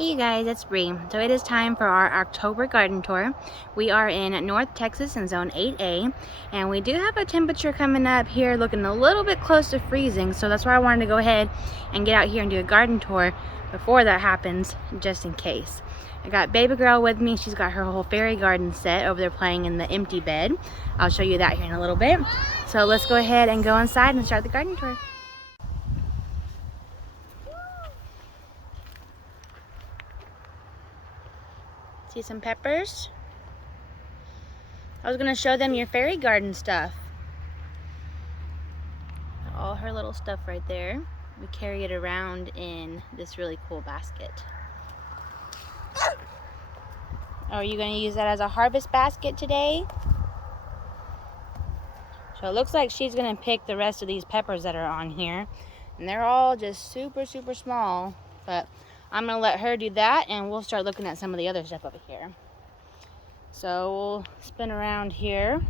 Hey you guys, it's Bree. So it is time for our October garden tour. We are in North Texas in zone 8A, and we do have a temperature coming up here looking a little bit close to freezing, so that's why I wanted to go ahead and get out here and do a garden tour before that happens, just in case. I got baby girl with me. She's got her whole fairy garden set over there playing in the empty bed. I'll show you that here in a little bit. So let's go ahead and go inside and start the garden tour. See some peppers? I was gonna show them your fairy garden stuff. All her little stuff right there. We carry it around in this really cool basket. Oh, are you gonna use that as a harvest basket today? So it looks like she's gonna pick the rest of these peppers that are on here. And they're all just super small, but I'm gonna let her do that and we'll start looking at some of the other stuff over here. So we'll spin around here.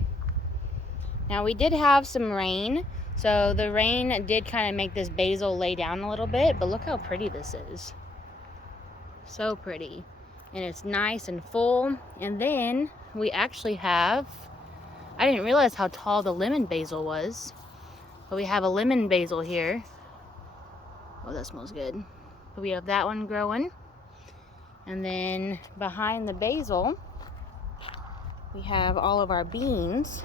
Now we did have some rain, so the rain did kind of make this basil lay down a little bit, but look how pretty this is. So pretty. And it's nice and full. And then we actually have, I didn't realize how tall the lemon basil was, but we have a lemon basil here. Oh, that smells good. But we have that one growing. And then behind the basil, we have all of our beans.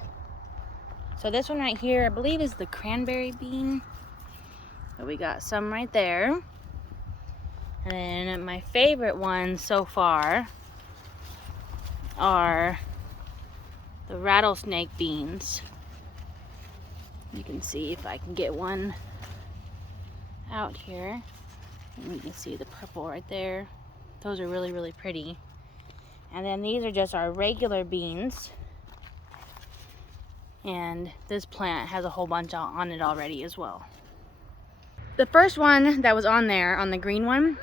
So this one right here, I believe is the cranberry bean. But we got some right there. And then my favorite ones so far are the rattlesnake beans. You can see if I can get one out here. And you can see the purple right there. Those are really pretty. And then these are just our regular beans. And this plant has a whole bunch on it already as well. The first one that was on there, on the green one,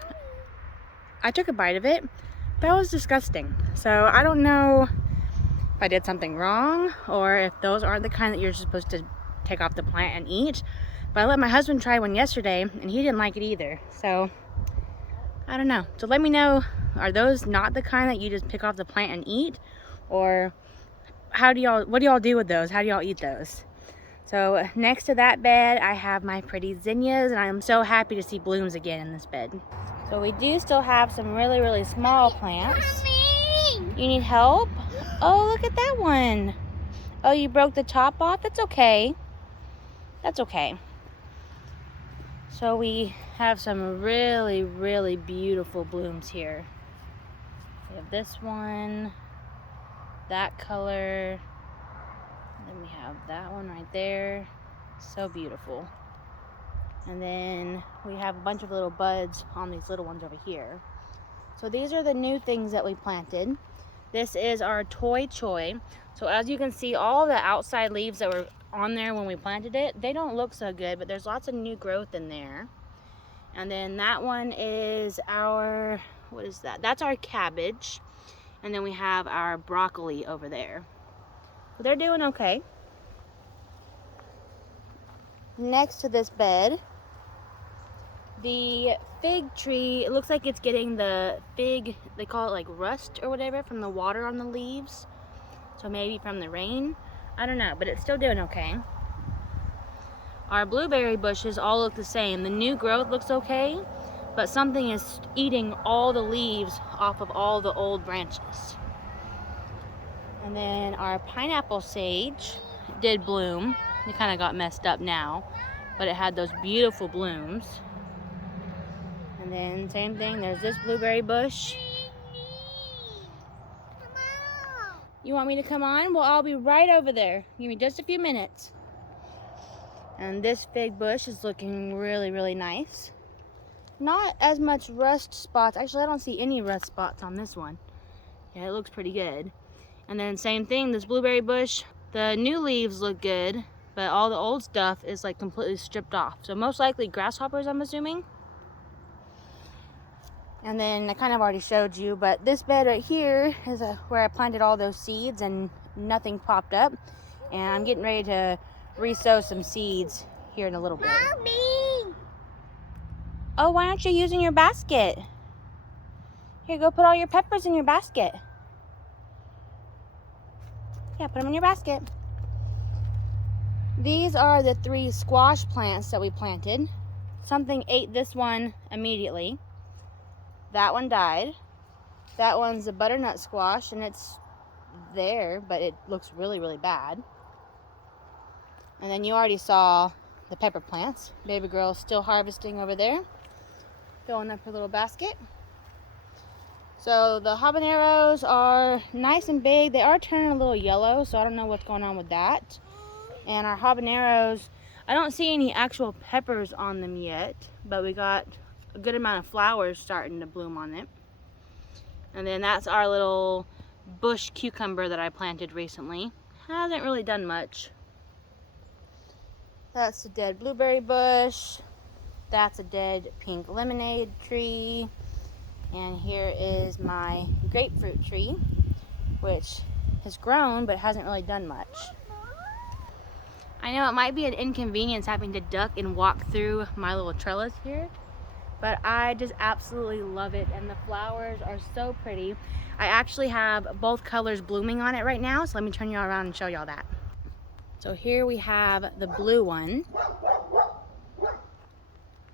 I took a bite of it, but it was disgusting. So I don't know if I did something wrong or if those aren't the kind that you're supposed to take off the plant and eat. But I let my husband try one yesterday and he didn't like it either. So I don't know. So let me know, are those not the kind that you just pick off the plant and eat? Or what do y'all do with those? How do y'all eat those? So next to that bed, I have my pretty zinnias, and I'm so happy to see blooms again in this bed. So we do still have some really small plants. You need help? Oh, look at that one. Oh, you broke the top off? That's okay. That's okay. So we have some really beautiful blooms here. We have this one, that color, and then we have that one right there. So beautiful. And then we have a bunch of little buds on these little ones over here. So these are the new things that we planted. This is our toy choy. So as you can see, all the outside leaves that were on there when we planted it, they don't look so good, but there's lots of new growth in there. And then that one is our, what is that? That's our cabbage. And then we have our broccoli over there. So they're doing okay. Next to this bed, the fig tree, it looks like it's getting the fig, they call it like rust or whatever, from the water on the leaves. So maybe from the rain. I don't know, but it's still doing okay. Our blueberry bushes all look the same. The new growth looks okay, but something is eating all the leaves off of all the old branches. And then our pineapple sage did bloom. It kind of got messed up now, but it had those beautiful blooms. And then same thing, there's this blueberry bush. You want me to come on? Well, I'll be right over there. Give me just a few minutes. And this fig bush is looking really nice. Not as much rust spots. Actually, I don't see any rust spots on this one. Yeah, it looks pretty good. And then same thing, this blueberry bush. The new leaves look good, but all the old stuff is like completely stripped off. So most likely grasshoppers, I'm assuming. And then I kind of already showed you, but this bed right here is where I planted all those seeds and nothing popped up. And I'm getting ready to re-sow some seeds here in a little bit. Mommy! Oh, why aren't you using your basket? Here, go put all your peppers in your basket. Yeah, put them in your basket. These are the 3 squash plants that we planted. Something ate this one immediately. That one died. That one's a butternut squash, and it's there, but it looks really, really bad. And then you already saw the pepper plants. Baby girl's still harvesting over there, filling up her little basket. So the habaneros are nice and big. They are turning a little yellow, so I don't know what's going on with that. And our habaneros, I don't see any actual peppers on them yet, but we got a good amount of flowers starting to bloom on it. And then that's our little bush cucumber that I planted recently. Hasn't really done much. That's a dead blueberry bush. That's a dead pink lemonade tree. And here is my grapefruit tree, which has grown but hasn't really done much. I know it might be an inconvenience having to duck and walk through my little trellis here, but I just absolutely love it, and the flowers are so pretty. I actually have both colors blooming on it right now, so let me turn you all around and show y'all that. So here we have the blue one.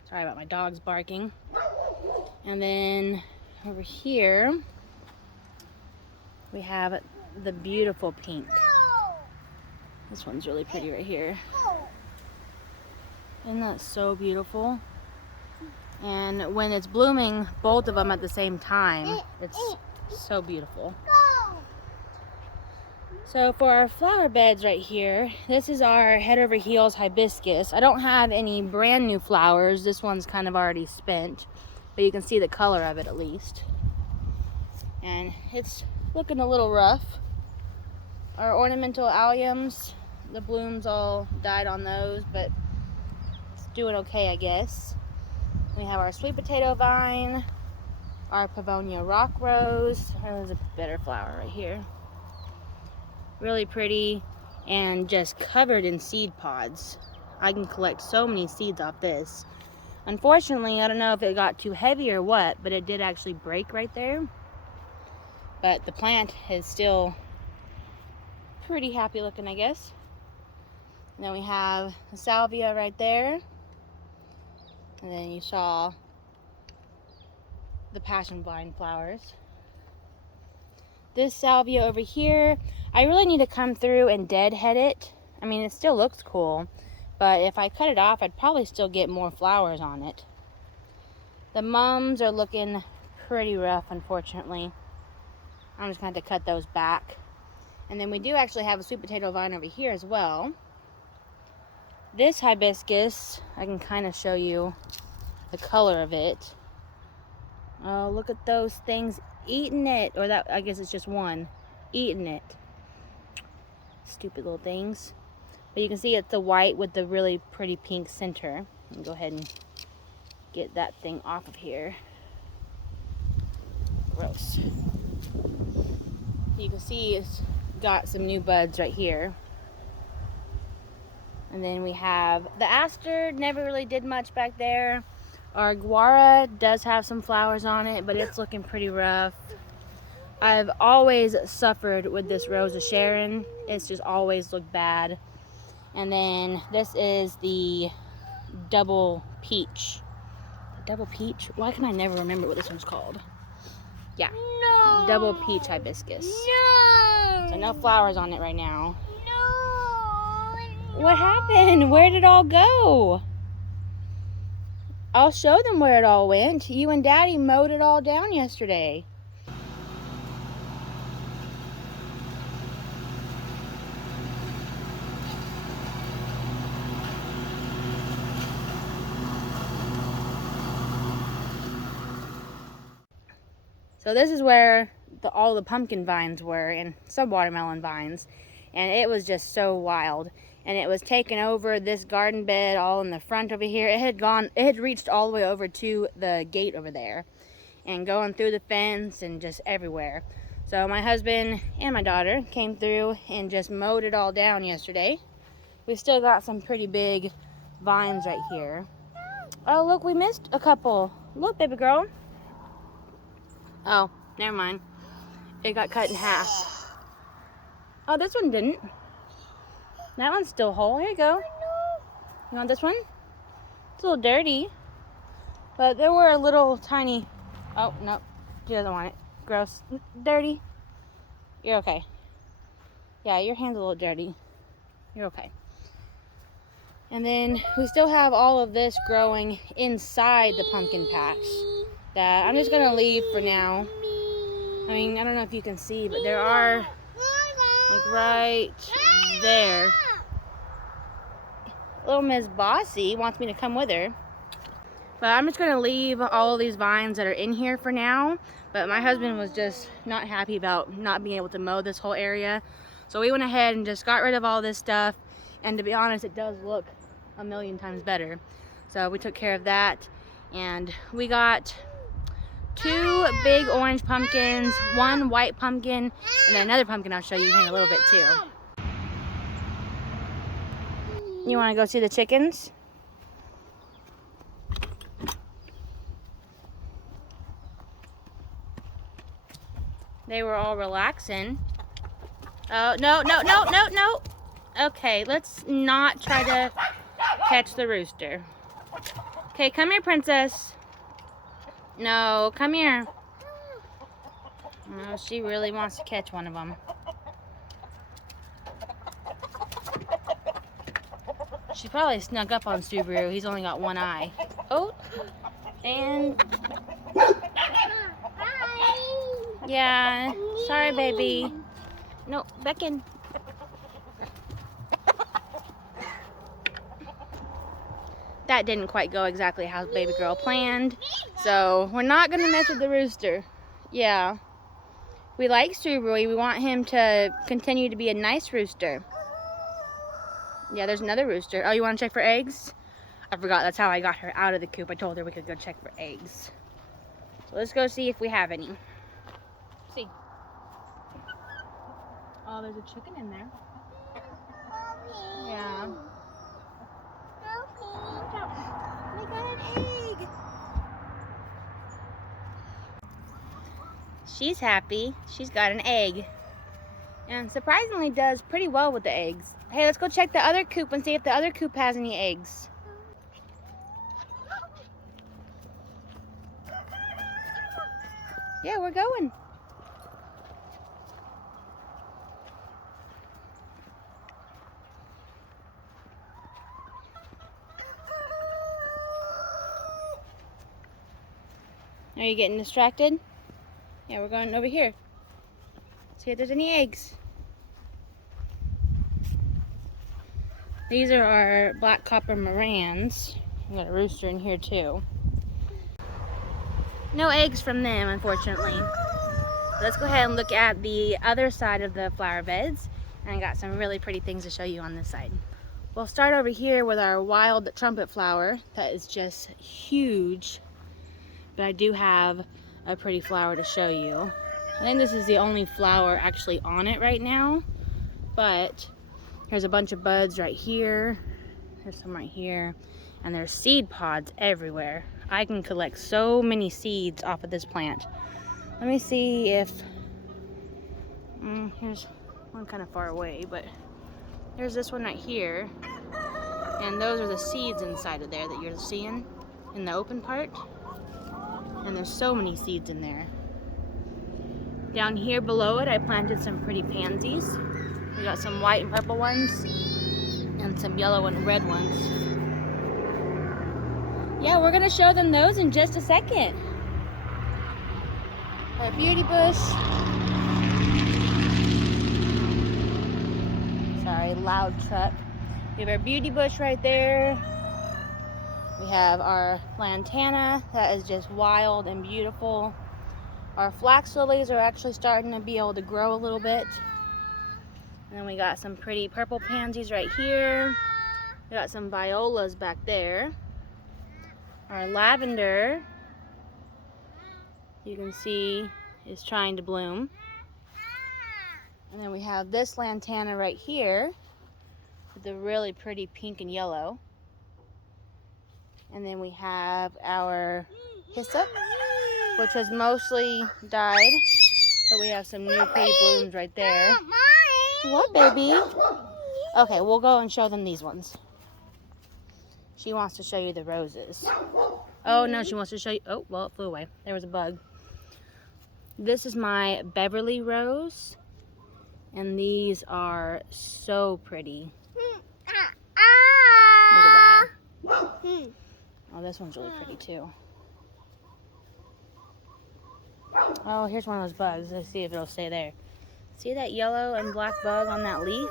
Sorry about my dogs barking. And then over here we have the beautiful pink. This one's really pretty right here. Isn't that so beautiful? And when it's blooming, both of them at the same time, it's so beautiful. So for our flower beds right here, this is our head over heels hibiscus. I don't have any brand new flowers. This one's kind of already spent, but you can see the color of it at least. And it's looking a little rough. Our ornamental alliums, the blooms all died on those, but it's doing okay, I guess. We have our sweet potato vine, our Pavonia rock rose. There's a better flower right here. Really pretty and just covered in seed pods. I can collect so many seeds off this. Unfortunately, I don't know if it got too heavy or what, but it did actually break right there. But the plant is still pretty happy looking, I guess. And then we have the salvia right there. And then you saw the passion vine flowers. This salvia over here, I really need to come through and deadhead it. I mean, it still looks cool, but if I cut it off, I'd probably still get more flowers on it. The mums are looking pretty rough, unfortunately. I'm just going to have to cut those back. And then we do actually have a sweet potato vine over here as well. This hibiscus, I can kind of show you the color of it. Oh, look at those things eating it. Or that, I guess it's just one. Eating it. Stupid little things. But you can see it's the white with the really pretty pink center. I'll go ahead and get that thing off of here. Gross. You can see it's got some new buds right here. And then we have the aster, never really did much back there. Our guara does have some flowers on it, but it's looking pretty rough. I've always suffered with this Rose of Sharon. It's just always looked bad. And then this is the double peach. Double peach? Why can I never remember what this one's called? Yeah. No. Double peach hibiscus. No. So no flowers on it right now. No. What happened? Where did it all go? I'll show them where it all went. You and Daddy mowed it all down yesterday. So this is where all the pumpkin vines were and some watermelon vines. And it was just so wild. And it was taking over this garden bed all in the front over here. It had reached all the way over to the gate over there. And going through the fence and just everywhere. So my husband and my daughter came through and just mowed it all down yesterday. We still got some pretty big vines right here. Oh, look, we missed a couple. Look, baby girl. Oh, never mind. It got cut in half. Oh, this one didn't. That one's still whole. Here you go. You want this one? It's a little dirty. But there were a little tiny... Oh, no. She doesn't want it. Gross. Dirty. You're okay. Yeah, your hand's a little dirty. You're okay. And then we still have all of this growing inside the pumpkin patch that I'm just going to leave for now. I mean, I don't know if you can see, but there are, like right there. Little Miss Bossy wants me to come with her. But I'm just going to leave all of these vines that are in here for now. But my husband was just not happy about not being able to mow this whole area. So we went ahead and just got rid of all this stuff. And to be honest, it does look a million times better. So we took care of that. And we got 2 big orange pumpkins, 1 white pumpkin, and then another pumpkin I'll show you here in a little bit too. You want to go see the chickens? They were all relaxing. Oh, no, no, no, no, no. Okay, let's not try to catch the rooster. Okay, come here, princess. No, come here. Oh, she really wants to catch one of them. She probably snuck up on Subaru. He's only got one eye. Oh, and... Yeah, sorry, baby. No, back in. That didn't quite go exactly how baby girl planned. So we're not gonna mess with the rooster. Yeah. We like Subaru. We want him to continue to be a nice rooster. Yeah, there's another rooster. Oh, you wanna check for eggs? I forgot, that's how I got her out of the coop. I told her we could go check for eggs. So let's go see if we have any. See. Oh, there's a chicken in there. Yeah. We got an egg. She's happy. She's got an egg. And surprisingly does pretty well with the eggs. Hey, let's go check the other coop and see if the other coop has any eggs. Yeah, we're going. Are you getting distracted? Yeah, we're going over here. See if there's any eggs. These are our black copper Morans. We got a rooster in here too. No eggs from them, unfortunately. Let's go ahead and look at the other side of the flower beds. And I got some really pretty things to show you on this side. We'll start over here with our wild trumpet flower. That is just huge. But I do have a pretty flower to show you. I think this is the only flower actually on it right now. But there's a bunch of buds right here. There's some right here. And there's seed pods everywhere. I can collect so many seeds off of this plant. Let me see if... here's one kind of far away, but there's this one right here. And those are the seeds inside of there that you're seeing in the open part. And there's so many seeds in there. Down here below it, I planted some pretty pansies. We got some white and purple ones, and some yellow and red ones. Yeah, we're gonna show them those in just a second. Our beauty bush. Sorry, loud truck. We have our beauty bush right there. We have our lantana that is just wild and beautiful. Our flax lilies are actually starting to be able to grow a little bit. And then we got some pretty purple pansies right here. We got some violas back there. Our lavender, you can see, is trying to bloom. And then we have this lantana right here with the really pretty pink and yellow. And then we have our hyssop. which has mostly died. But we have some new pretty blooms right there. What, baby? Okay, we'll go and show them these ones. She wants to show you the roses. Oh, no, she wants to show you... Oh, well, it flew away. There was a bug. This is my Beverly Rose. And these are so pretty. Look at that. Oh, this one's really pretty, too. Oh, here's one of those bugs. Let's see if it'll stay there. See that yellow and black bug on that leaf?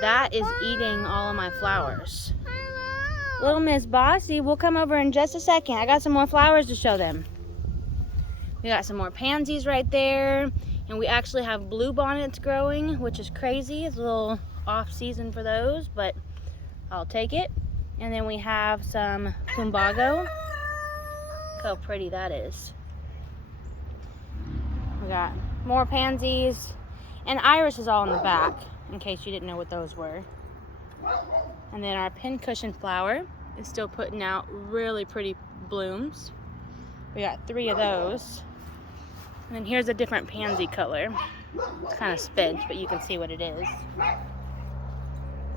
That is eating all of my flowers. Little Miss Bossy, we'll come over in just a second. I got some more flowers to show them. We got some more pansies right there. And we actually have bluebonnets growing, which is crazy. It's a little off season for those, but I'll take it. And then we have some plumbago. Look how pretty that is. We got more pansies. And iris is all in the back, in case you didn't know what those were. And then our pincushion flower is still putting out really pretty blooms. We got 3 of those. And then here's a different pansy color. It's kind of spent, but you can see what it is.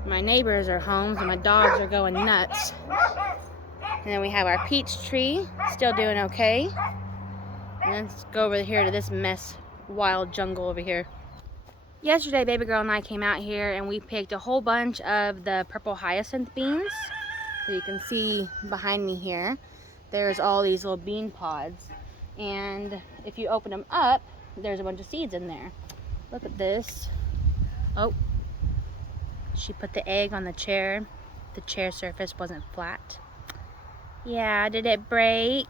My neighbors are home, so my dogs are going nuts. And then we have our peach tree, still doing okay. And let's go over here to this mess, wild jungle over here. Yesterday, baby girl and I came out here and we picked a whole bunch of the purple hyacinth beans. So you can see behind me here, there's all these little bean pods. And if you open them up, there's a bunch of seeds in there. Look at this. Oh, she put the egg on the chair. The chair surface wasn't flat. Yeah, did it break?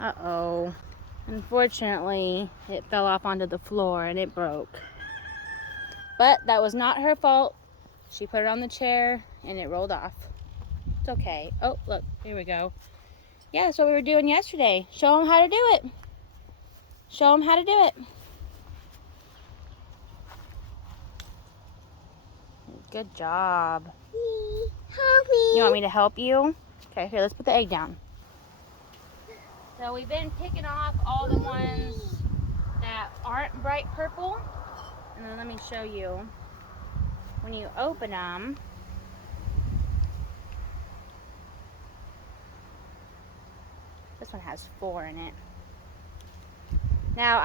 Uh-oh. Unfortunately, it fell off onto the floor and it broke. But that was not her fault. She put it on the chair and it rolled off. It's okay. Oh, look, here we go. Yeah, that's what we were doing yesterday. Show them how to do it. Show them how to do it. Good job. Help me. You want me to help you? Okay, here, let's put the egg down. So we've been picking off all the ones that aren't bright purple. And then let me show you. When you open them, this one has 4 in it. Now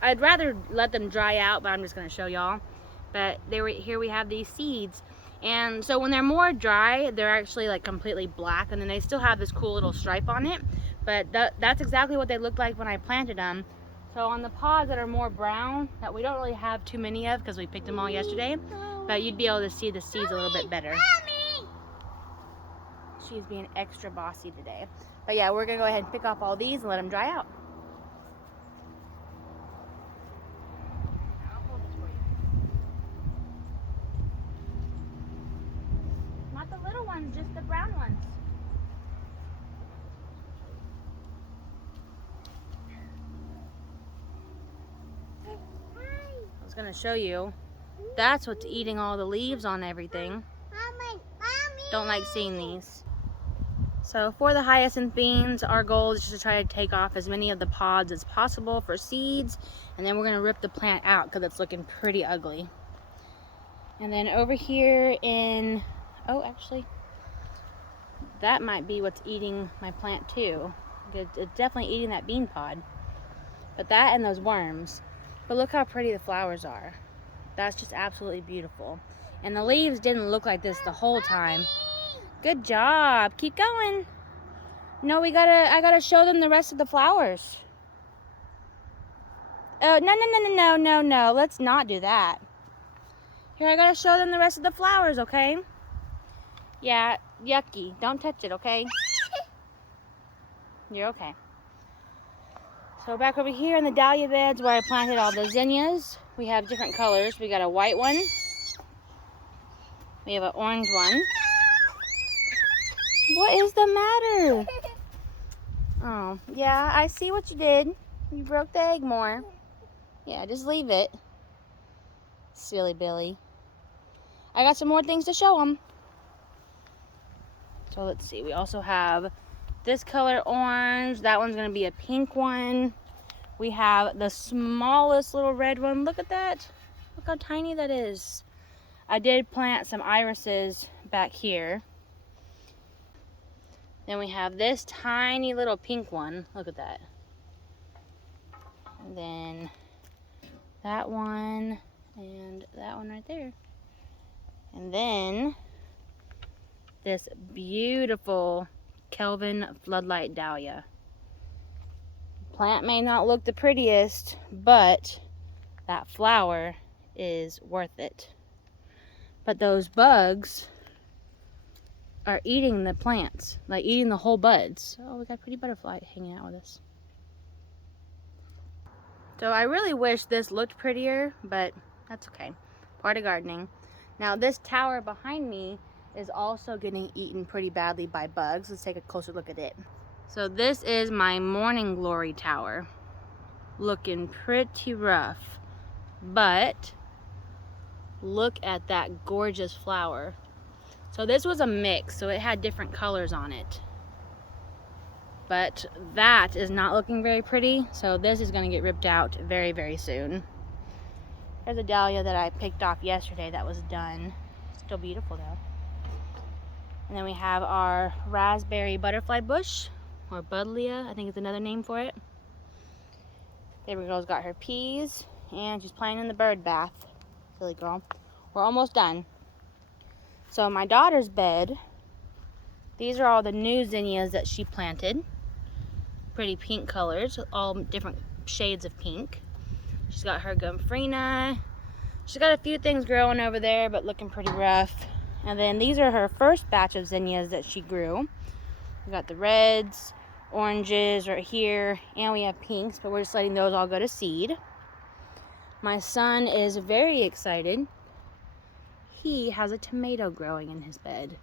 I'd rather let them dry out, but I'm just gonna show y'all. But here we have these seeds. And so when they're more dry, they're actually like completely black, and then they still have this cool little stripe on it. But that's exactly what they looked like when I planted them. So on the pods that are more brown, that we don't really have too many of because we picked them all yesterday, but you'd be able to see the seeds a little bit better. She's being extra bossy today. But yeah, we're gonna go ahead and pick off all these and let them dry out. Not the little ones, just the brown ones. I was gonna show you. That's what's eating all the leaves on everything. Don't like seeing these. So for the hyacinth beans, our goal is just to try to take off as many of the pods as possible for seeds, and then we're gonna rip the plant out because it's looking pretty ugly. And then over here in, oh, actually, that might be what's eating my plant too. It's definitely eating that bean pod. But that and those worms. But look how pretty the flowers are. That's just absolutely beautiful. And the leaves didn't look like this the whole time. Good job. Keep going. No, I gotta show them the rest of the flowers. Oh, no. Let's not do that. Here, I gotta show them the rest of the flowers, okay? Yeah, yucky. Don't touch it, okay? You're okay. So back over here in the dahlia beds where I planted all the zinnias, we have different colors. We got a white one. We have an orange one. What is the matter? Oh, yeah, I see what you did. You broke the egg more. Yeah, just leave it. Silly Billy. I got some more things to show them. So let's see, we also have this color orange. That one's gonna be a pink one. We have the smallest little red one. Look at that. Look how tiny that is. I did plant some irises back here. Then we have this tiny little pink one. Look at that. And then that one and that one right there. And then this beautiful Kelvin Floodlight Dahlia. Plant may not look the prettiest, but that flower is worth it. But those bugs are eating the plants, like eating the whole buds. Oh, we got a pretty butterfly hanging out with us. So I really wish this looked prettier, but that's okay. Part of gardening. Now this tower behind me is also getting eaten pretty badly by bugs. Let's take a closer look at it. So this is my Morning Glory tower. Looking pretty rough, but look at that gorgeous flower. So this was a mix, so it had different colors on it. But that is not looking very pretty, so this is gonna get ripped out very, very soon. There's a dahlia that I picked off yesterday that was done. Still beautiful though. And then we have our raspberry butterfly bush, or buddleia, I think is another name for it. Baby girl's got her peas, and she's playing in the bird bath. Silly girl. We're almost done. So my daughter's bed, these are all the new zinnias that she planted. Pretty pink colors, all different shades of pink. She's got her gomphrena. She's got a few things growing over there, but looking pretty rough. And then these are her first batch of zinnias that she grew. We got the reds, oranges right here, and we have pinks, but we're just letting those all go to seed. My son is very excited. He has a tomato growing in his bed,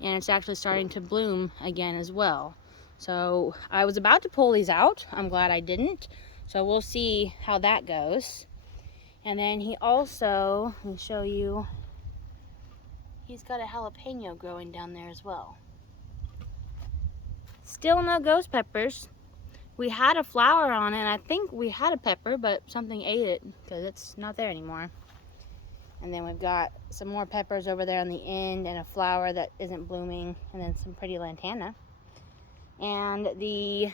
and it's actually starting to bloom again as well. So I was about to pull these out. I'm glad I didn't. So we'll see how that goes. And then he also, let me show you, he's got a jalapeno growing down there as well. Still no ghost peppers. We had a flower on it, and I think we had a pepper, but something ate it because it's not there anymore. And then we've got some more peppers over there on the end, and a flower that isn't blooming, and then some pretty lantana. And the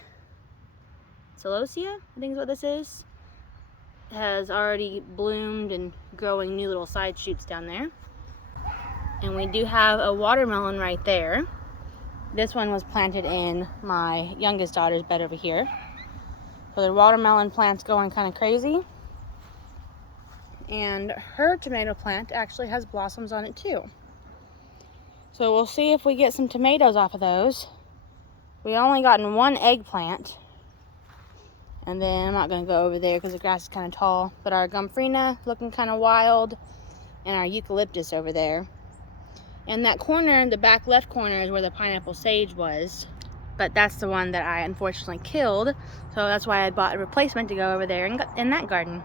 celosia, I think is what this is, has already bloomed and growing new little side shoots down there. And we do have a watermelon right there. This one was planted in my youngest daughter's bed over here. So the watermelon plant's going kind of crazy. And her tomato plant actually has blossoms on it too. So we'll see if we get some tomatoes off of those. We only gotten one eggplant. And then I'm not going to go over there because the grass is kind of tall. But our gomphrena looking kind of wild. And our eucalyptus over there. And that corner, the back left corner, is where the pineapple sage was. But that's the one that I unfortunately killed. So that's why I bought a replacement to go over there in that garden.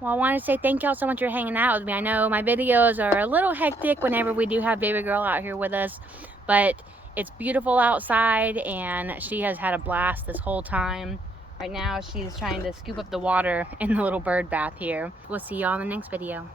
Well, I want to say thank y'all so much for hanging out with me. I know my videos are a little hectic whenever we do have baby girl out here with us. But it's beautiful outside, and she has had a blast this whole time. Right now, she's trying to scoop up the water in the little bird bath here. We'll see y'all in the next video.